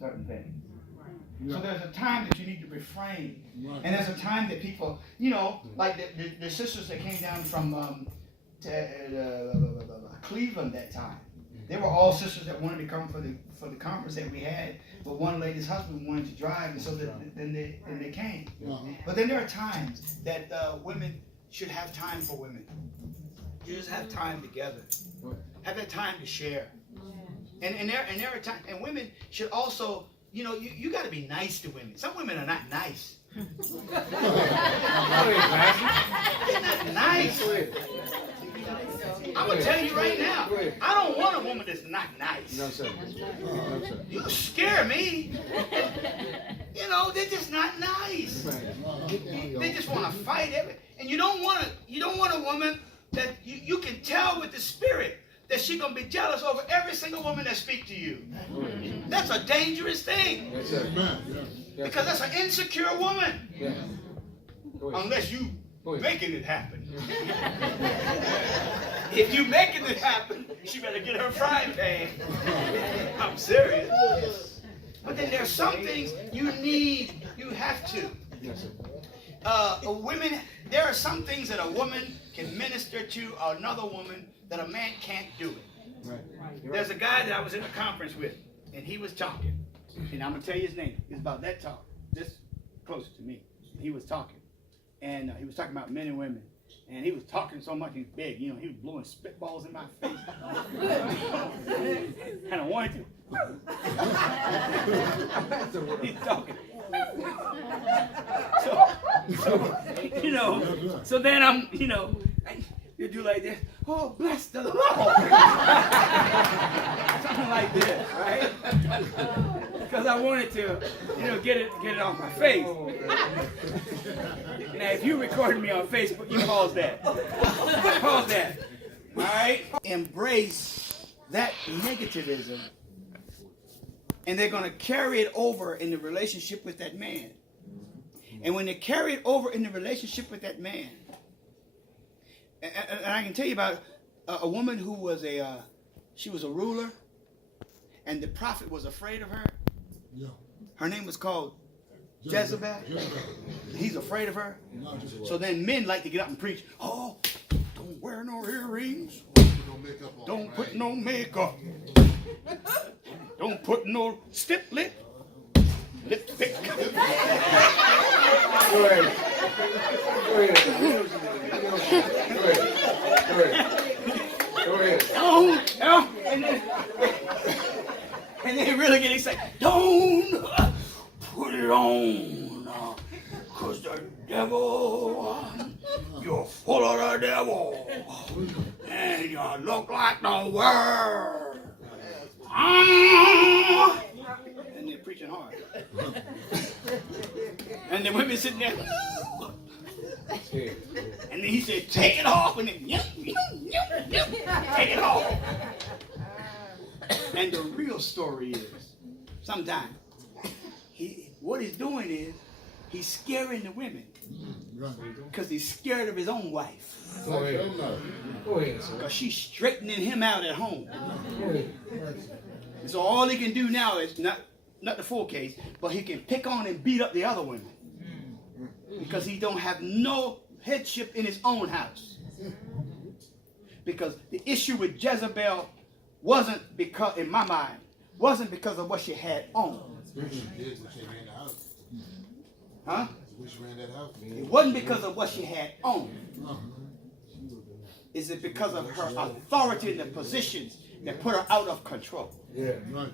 certain things. So there's a time that you need to refrain. And there's a time that people, like the sisters that came down from Cleveland that time. They were all sisters that wanted to come for the conference that we had, but one lady's husband wanted to drive, and so then they came. But then there are times that women should have time for women. You just have time together. Have that time to share. And there are times, and women should also, you got to be nice to women. Some women are not nice. They're not nice. I'm going to tell you right now, I don't want a woman that's not nice. No, sir. No, sir. You scare me. They're just not nice. They just want to fight everything. And you don't want a woman that you can tell with the spirit that she's going to be jealous over every single woman that speaks to you. That's a dangerous thing. Because that's an insecure woman. Unless you making it happen. If you making it happen, she better get her frying pan. I'm serious. But then there's some things you have to. There are some things that a woman can minister to another woman that a man can't do it. There's a guy that I was in a conference with, and he was talking. And I'm going to tell you his name. He's about that tall, this close to me. He was talking. And he was talking about men and women. And he was talking so much, he's big. He was blowing spitballs in my face. And I wanted to. He's talking. So then I'm, you do like this. Oh, bless the Lord. Something like this, right? Because I wanted to, get it off my face. Now, if you recorded me on Facebook, you pause that. Pause that. All right? Embrace that negativism, and they're going to carry it over in the relationship with that man. And when they carry it over in the relationship with that man, and I can tell you about a woman who was she was a ruler, and the prophet was afraid of her. Her name was called Jezebel. He's afraid of her. So then men like to get up and preach. Oh, don't wear no earrings. Don't put no makeup. Don't put no stiff lip. Lipstick. Go ahead. And they really get excited. Don't put it on, cause the devil, you're full of the devil, and you look like the world. And they're preaching hard. And the women sitting there. And then he said, take it off. And then, take it off. And the real story is, sometimes, what he's doing is, he's scaring the women. Because he's scared of his own wife. Go ahead, sir. Because she's straightening him out at home. And so all he can do now is, not the full case, but he can pick on and beat up the other women. Because he don't have no headship in his own house. Because the issue with Jezebel wasn't because, in my mind, wasn't because of what she had on. Huh? It wasn't because of what she had on. Is it because of her authority in the positions that put her out of control? Yeah, right.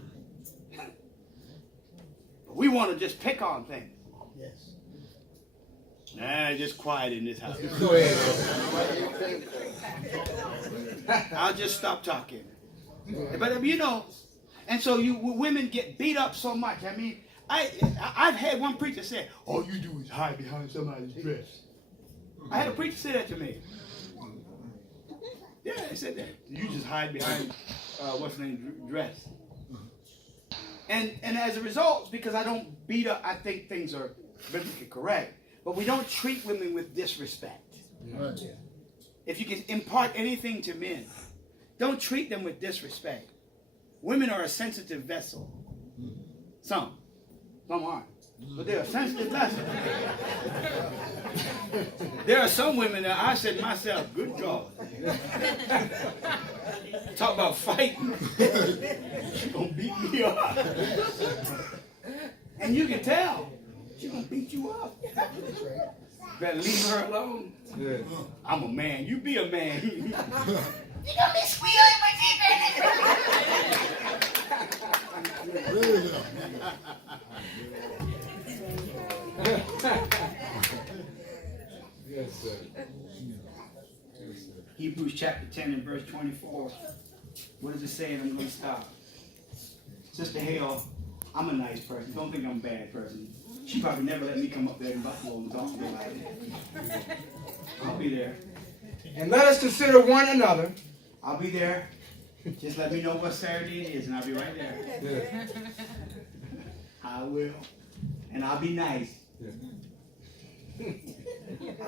We want to just pick on things. Yes. Nah, just quiet in this house. Go ahead. I'll just stop talking. But and so women get beat up so much. I mean, I've had one preacher say, all you do is hide behind somebody's dress. I had a preacher say that to me. Yeah, he said that. You just hide behind what's the name, dress. And as a result, because I don't beat up, I think things are biblically correct. But we don't treat women with disrespect. Right. If you can impart anything to men, don't treat them with disrespect. Women are a sensitive vessel. Some aren't. But they're a sensitive vessel. There are some women that I said to myself, good God. Talk about fighting. She's going to beat me up. And you can tell. She's going to beat you up. Better leave her alone. Yeah. I'm a man. You be a man. You're gonna be squealing my teeth. Yes, sir. Hebrews chapter 10 and verse 24. What does it say? And I'm going to stop. Sister Hale, I'm a nice person. Don't think I'm a bad person. She probably never let me come up there in Buffalo and talk to me like it. I'll be there. And let us consider one another. I'll be there. Just let me know what Saturday it is, and I'll be right there. Yeah. I will. And I'll be nice. Yeah.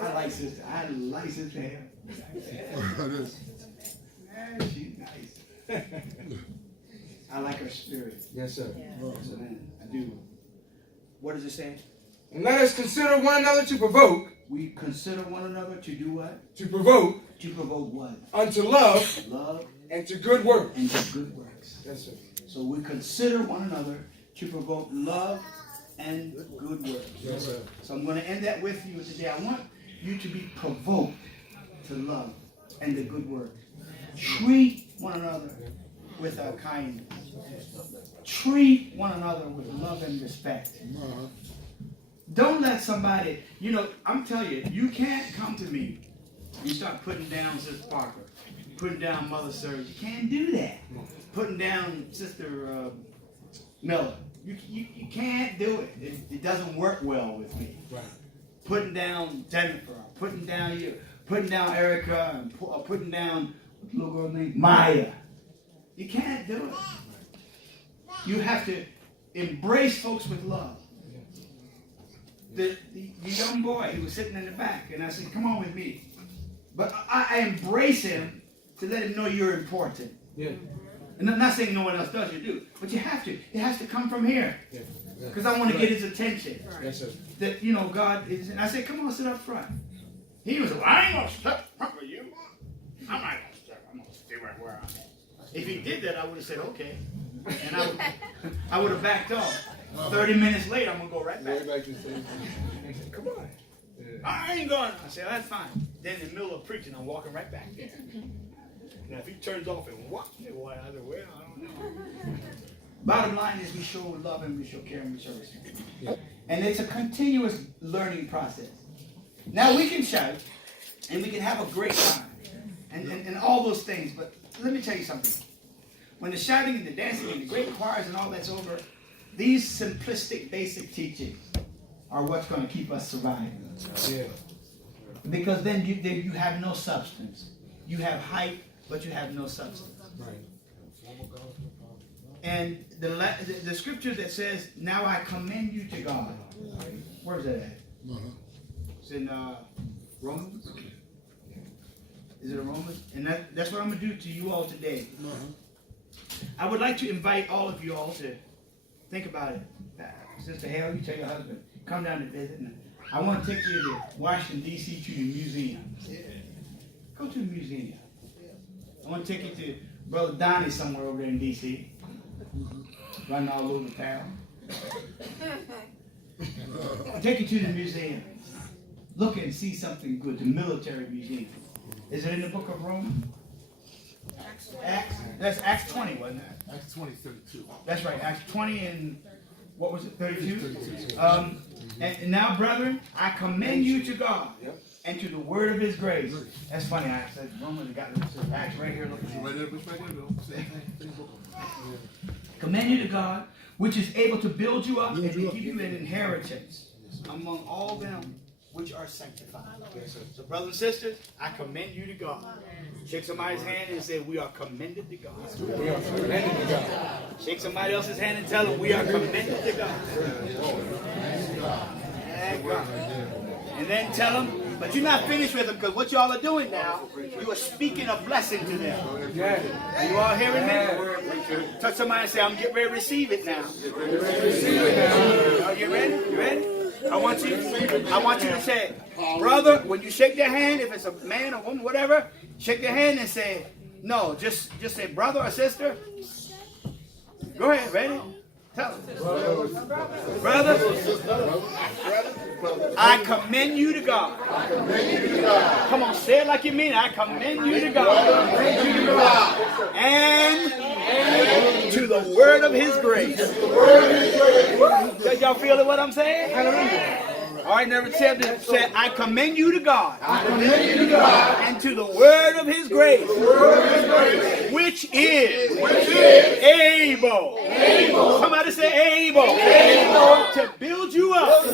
I like Sister Hale. Man, she's nice. I like her spirit. Yes, sir. Man, I do. What does it say? And let us consider one another to provoke. We consider one another to do what? To provoke To provoke what? unto love Love and to good work. and to good works. Yes, sir. So we consider one another to provoke love and good works. Yes, sir. So I'm going to end that with you today. I want you to be provoked to love and the good work. Treat one another with kindness. Treat one another with love and respect. Don't let somebody, I'm telling you, you can't come to me and start putting down Sister Parker, putting down Mother Surge. You can't do that. Putting down Sister Miller. You can't do it. It doesn't work well with me. Right. Putting down Jennifer, putting down you, putting down Erica, and putting down a little girl named Maya. You can't do it. You have to embrace folks with love. The young boy, he was sitting in the back, and I said, come on with me. But I embrace him to let him know you're important. Yeah. And I'm not saying no one else does, you do. But you have to. It has to come from here. Yeah. Because I want to get his attention. Yes, sir. That, God is, and I said, come on, sit up front. He was like, I ain't going to sit up front with you. I'm not going to sit. I'm going to stay right where I'm at. If he did that, I would have said, okay. And I would have backed off. 30 minutes later, I'm going to go right back. Right back to the same. Come on. I ain't going. I said, that's fine. Then in the middle of preaching, I'm walking right back there. Now, if he turns off and walks me either way, I don't know. Bottom line is we show love and we show care and we show respect. Yeah. And it's a continuous learning process. Now, we can shout and we can have a great time and all those things, but let me tell you something. When the shouting and the dancing and the great choirs and all that's over, these simplistic, basic teachings are what's going to keep us surviving. Yeah. Because then you have no substance. You have hype, but you have no substance. Right. And the scripture that says, now I commend you to God. Where's that at? It's in Romans. Is it a Romans? And that's what I'm going to do to you all today. I would like to invite all of you all to think about it. Sister Hale, you tell your husband, come down to visit. And I want to take you to Washington, D.C. to the museum. Go to the museum. I want to take you to Brother Donnie somewhere over there in D.C. Running all over town. I'll take you to the museum. Look and see something good, the military museum. Is it in the book of Romans? Acts? That's Acts 20, wasn't it? Acts 20, 32. That's right, Acts 20 and, what was it, 32? And now, brethren, I commend you to God and to the word of his grace. That's funny, I said Romans got Acts right here. Look at Right that. there, right there, Bill. Same thing. Commend you to God, which is able to build you up and to give you an inheritance among all them which are sanctified. So, brothers and sisters, I commend you to God. Shake somebody's hand and say, we are commended to God. We are commended to God. Shake somebody else's hand and tell them, we are commended to God. And then tell them, But you're not finished with them, because what y'all are doing now, you are speaking a blessing to them. Yeah. Are you all hearing me? Touch somebody and say, I'm getting ready to receive it now. Are you ready? You ready? I want you to say, brother, when you shake their hand, if it's a man or woman, whatever, shake their hand and say, no, just say brother or sister. Go ahead, ready? Tell them. Brother, I commend you to God. Come on, say it like you mean it. I commend you to God. And to the word of his grace. Y'all feeling what I'm saying? All right, never said I commend you to God. And to the word of his grace. Which is able. Somebody say able. To build you up.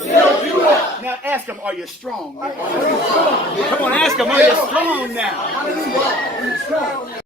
Now ask them, are you strong? Come on, ask them, are you strong now?